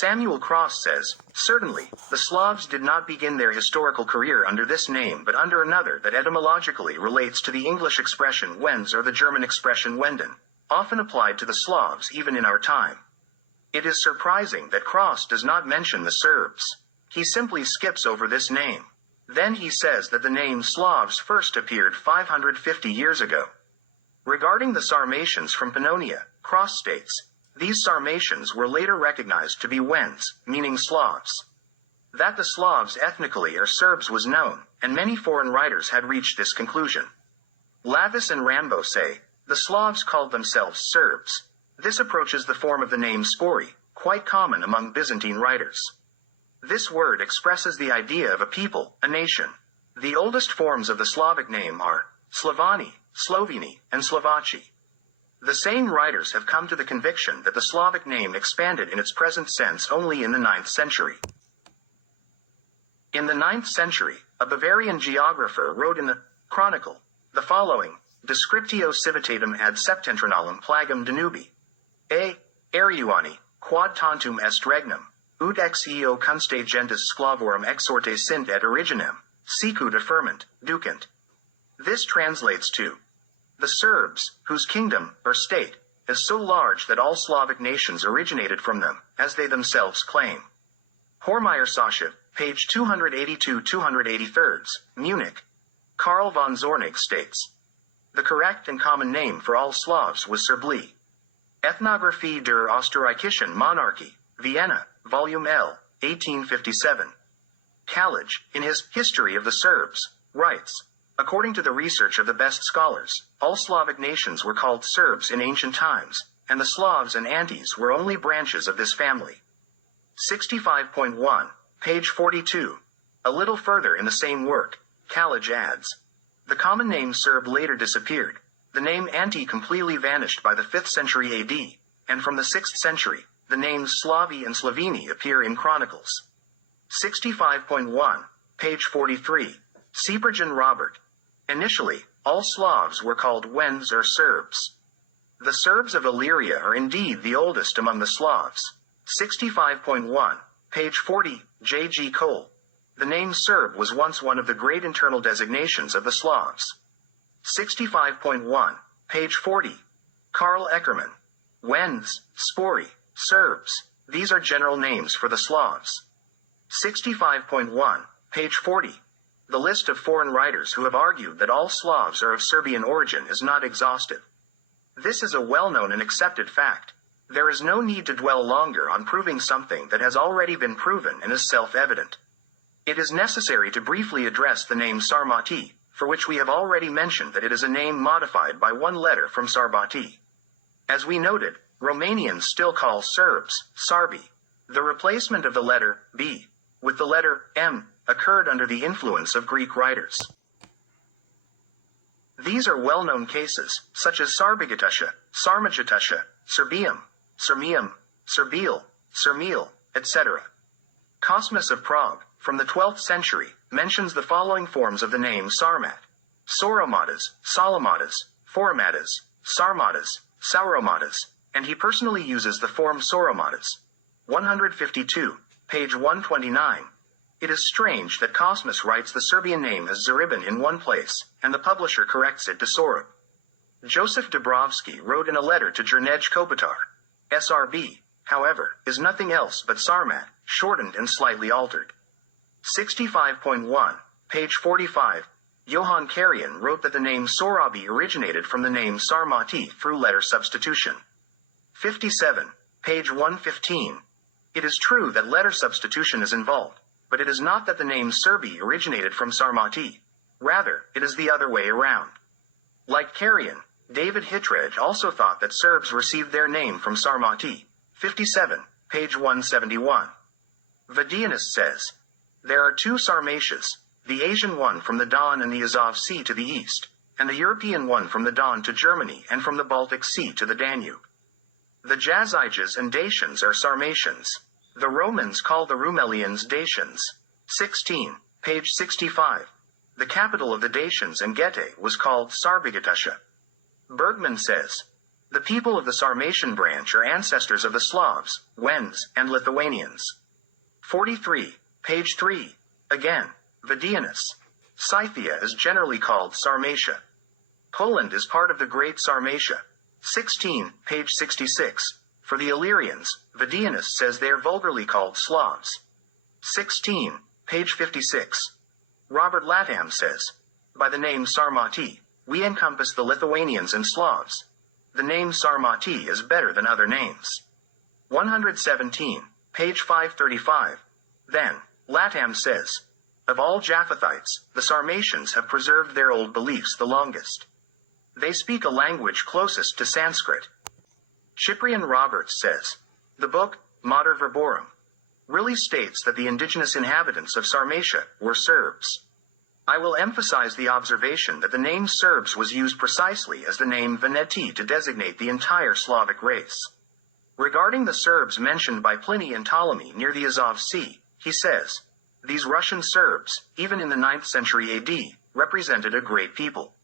Samuel Cross says, certainly, the Slavs did not begin their historical career under this name but under another that etymologically relates to the English expression wens or the German expression wenden, often applied to the Slavs even in our time. It is surprising that Cross does not mention the Serbs. He simply skips over this name. Then he says that the name Slavs first appeared 550 years ago. Regarding the Sarmatians from Pannonia, Cross states, these Sarmatians were later recognized to be Wends, meaning Slavs. That the Slavs ethnically are Serbs was known, and many foreign writers had reached this conclusion. Lavis and Rambo say, the Slavs called themselves Serbs. This approaches the form of the name Spori, quite common among Byzantine writers. This word expresses the idea of a people, a nation. The oldest forms of the Slavic name are Slavani, Sloveni, and Slovaci. The same writers have come to the conviction that the Slavic name expanded in its present sense only in the 9th century. In the 9th century, a Bavarian geographer wrote in the Chronicle the following, Descriptio civitatem ad septentrionalem plagum Danubi. Ariuani, quad tantum est regnum, ut ex eo conste gentis sclavorum exorte sint et originem, sicut affirmant, ducant. This translates to, the Serbs, whose kingdom, or state, is so large that all Slavic nations originated from them, as they themselves claim. Hormeyer Sashev, page 282-283, Munich. Karl von Zornig states, the correct and common name for all Slavs was Serbli. Ethnographie der Österreichischen Monarchie, Vienna, Volume L, 1857. Kallage, in his History of the Serbs, writes, according to the research of the best scholars, all Slavic nations were called Serbs in ancient times, and the Slavs and Antes were only branches of this family. 65.1, page 42. A little further in the same work, Kallage adds, the common name Serb later disappeared. The name Anti completely vanished by the 5th century AD, and from the 6th century, the names Slavi and Sloveni appear in chronicles. 65.1, page 43. Seebergen Robert. Initially, all Slavs were called Wends or Serbs. The Serbs of Illyria are indeed the oldest among the Slavs. 65.1, page 40, J. G. Cole. The name Serb was once one of the great internal designations of the Slavs. 65.1, page 40. Karl Eckermann. Wends, Spori, Serbs, these are general names for the Slavs. 65.1, page 40. The list of foreign writers who have argued that all Slavs are of Serbian origin is not exhaustive. This is a well-known and accepted fact. There is no need to dwell longer on proving something that has already been proven and is self-evident. It is necessary to briefly address the name Sarmati, for which we have already mentioned that it is a name modified by one letter from Sarbati. As we noted, Romanians still call Serbs, Sarbi. The replacement of the letter B with the letter M occurred under the influence of Greek writers. These are well-known cases, such as Sarbigatusha, Sarmajatusha, Serbium, Sirmium, Serbil, Sermil, etc. Cosmas of Prague, from the 12th century, mentions the following forms of the name Sarmat: Soromatas, Salomatas, Foromatas, Sarmatas, Sauromatas, and he personally uses the form Soromatas. 152, page 129. It is strange that Cosmas writes the Serbian name as Zaribin in one place, and the publisher corrects it to Sorab. Joseph Dubrovsky wrote in a letter to Jernej Kopitar, SRB, however, is nothing else but Sarmat, shortened and slightly altered. 65.1, page 45. Johan Karian wrote that the name Sorabi originated from the name Sarmati through letter substitution. 57, page 115. It is true that letter substitution is involved, but it is not that the name Serbi originated from Sarmati. Rather, it is the other way around. Like Karian, David Hittredge also thought that Serbs received their name from Sarmati. 57, page 171. Vadianus says, there are two Sarmatias, the Asian one from the Don and the Azov Sea to the east, and the European one from the Don to Germany and from the Baltic Sea to the Danube. The Jazyges and Dacians are Sarmatians. The Romans call the Rumelians Dacians. 16, page 65. The capital of the Dacians and Getae was called Sarbigatusha. Bergman says, The people of the Sarmatian branch are ancestors of the Slavs, Wends, and Lithuanians. 43, page 3. Again, Vadianus. Scythia is generally called Sarmatia. Poland is part of the Great Sarmatia. 16, page 66. For the Illyrians, Vadianus says they are vulgarly called Slavs. 16, page 56. Robert Latham says, by the name Sarmati, we encompass the Lithuanians and Slavs. The name Sarmati is better than other names. 117, page 535. Then, Latham says, of all Japhethites, the Sarmatians have preserved their old beliefs the longest. They speak a language closest to Sanskrit. Cyprian Roberts says, the book, Mater Verborum, really states that the indigenous inhabitants of Sarmatia were Serbs. I will emphasize the observation that the name Serbs was used precisely as the name Veneti to designate the entire Slavic race. Regarding the Serbs mentioned by Pliny and Ptolemy near the Azov Sea, he says, these Russian Serbs, even in the 9th century AD, represented a great people.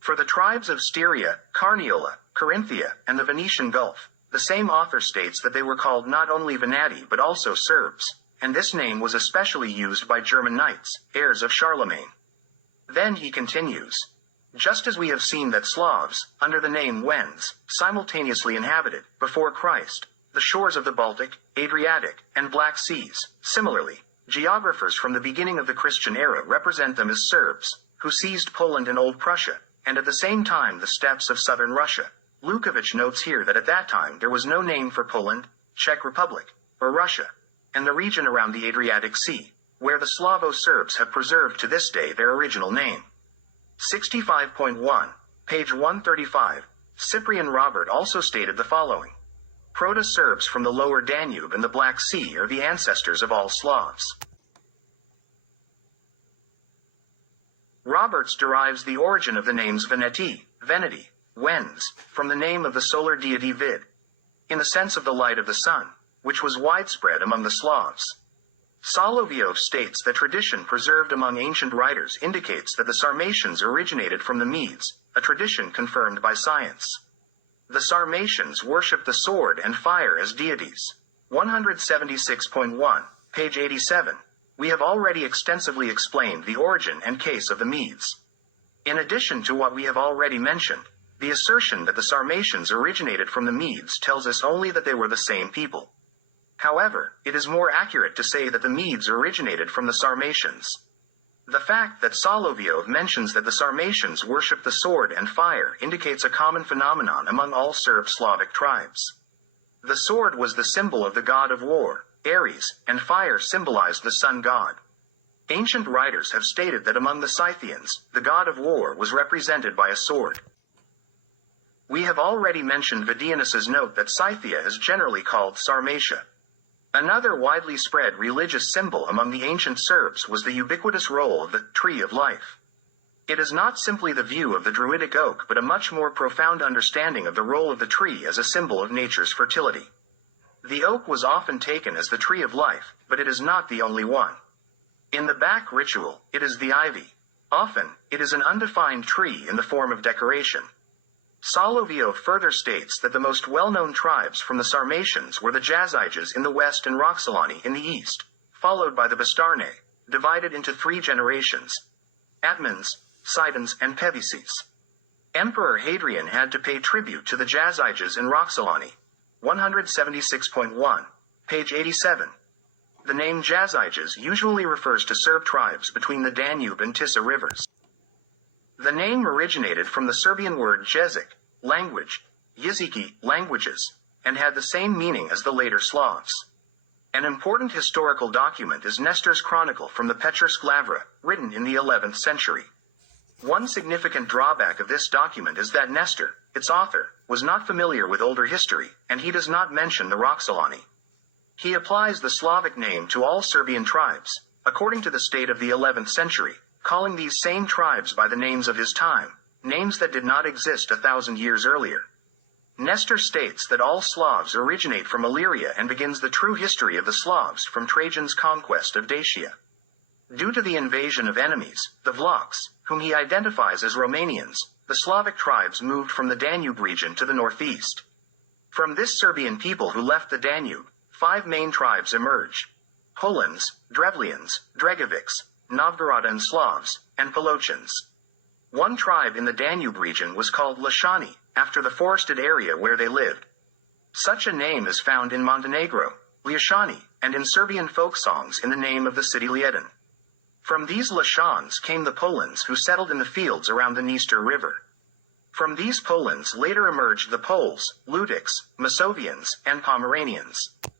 For the tribes of Styria, Carniola, Carinthia, and the Venetian Gulf, the same author states that they were called not only Veneti but also Serbs, and this name was especially used by German knights, heirs of Charlemagne. Then he continues, just as we have seen that Slavs, under the name Wends, simultaneously inhabited, before Christ, the shores of the Baltic, Adriatic, and Black Seas, similarly, geographers from the beginning of the Christian era represent them as Serbs, who seized Poland and Old Prussia, and at the same time the steppes of southern Russia. Lukovich notes here that at that time there was no name for Poland, Czech Republic, or Russia, and the region around the Adriatic Sea, where the Slavo-Serbs have preserved to this day their original name. 65.1, page 135, Cyprian Robert also stated the following. Proto-Serbs from the lower Danube and the Black Sea are the ancestors of all Slavs. Roberts derives the origin of the names Veneti, Veneti, Wends, from the name of the solar deity Vid, in the sense of the light of the sun, which was widespread among the Slavs. Solovyov states that tradition preserved among ancient writers indicates that the Sarmatians originated from the Medes, a tradition confirmed by science. The Sarmatians worshipped the sword and fire as deities. 176.1, page 87. We have already extensively explained the origin and case of the Medes. In addition to what we have already mentioned, the assertion that the Sarmatians originated from the Medes tells us only that they were the same people. However, it is more accurate to say that the Medes originated from the Sarmatians. The fact that Solovyov mentions that the Sarmatians worshipped the sword and fire indicates a common phenomenon among all Serb Slavic tribes. The sword was the symbol of the god of war, Ares, and fire symbolized the sun god. Ancient writers have stated that among the Scythians, the god of war was represented by a sword. We have already mentioned Vadianus's note that Scythia is generally called Sarmatia. Another widely spread religious symbol among the ancient Serbs was the ubiquitous role of the tree of life. It is not simply the view of the Druidic oak but a much more profound understanding of the role of the tree as a symbol of nature's fertility. The oak was often taken as the tree of life, but it is not the only one. In the Bak ritual, it is the ivy. Often, it is an undefined tree in the form of decoration. Solovyov further states that the most well-known tribes from the Sarmatians were the Jazyges in the west and Roxolani in the east, followed by the Bastarnae, divided into 3 generations: Atmans, Sidons, and Pevises. Emperor Hadrian had to pay tribute to the Jazyges in Roxolani. 176.1, page 87. The name Jazyges usually refers to Serb tribes between the Danube and Tisa rivers. The name originated from the Serbian word jezik, language, Yeziki, languages, and had the same meaning as the later Slavs. An important historical document is Nestor's chronicle from the Petrarch Lavra, written in the 11th century. One significant drawback of this document is that Nestor, its author, was not familiar with older history, and he does not mention the Roxolani. He applies the Slavic name to all Serbian tribes, according to the state of the 11th century, calling these same tribes by the names of his time, names that did not exist 1,000 years earlier. Nestor states that all Slavs originate from Illyria and begins the true history of the Slavs from Trajan's conquest of Dacia. Due to the invasion of enemies, the Vlachs, whom he identifies as Romanians, the Slavic tribes moved from the Danube region to the northeast. From this Serbian people who left the Danube, 5 main tribes emerged: Polans, Drevlians, Dregovics, Novgorodan Slavs, and Polochans. One tribe in the Danube region was called Lashani, after the forested area where they lived. Such a name is found in Montenegro, Liashani, and in Serbian folk songs in the name of the city Lijedan. From these Lashans came the Polans who settled in the fields around the Dniester River. From these Polans later emerged the Poles, Lutics, Masovians, and Pomeranians.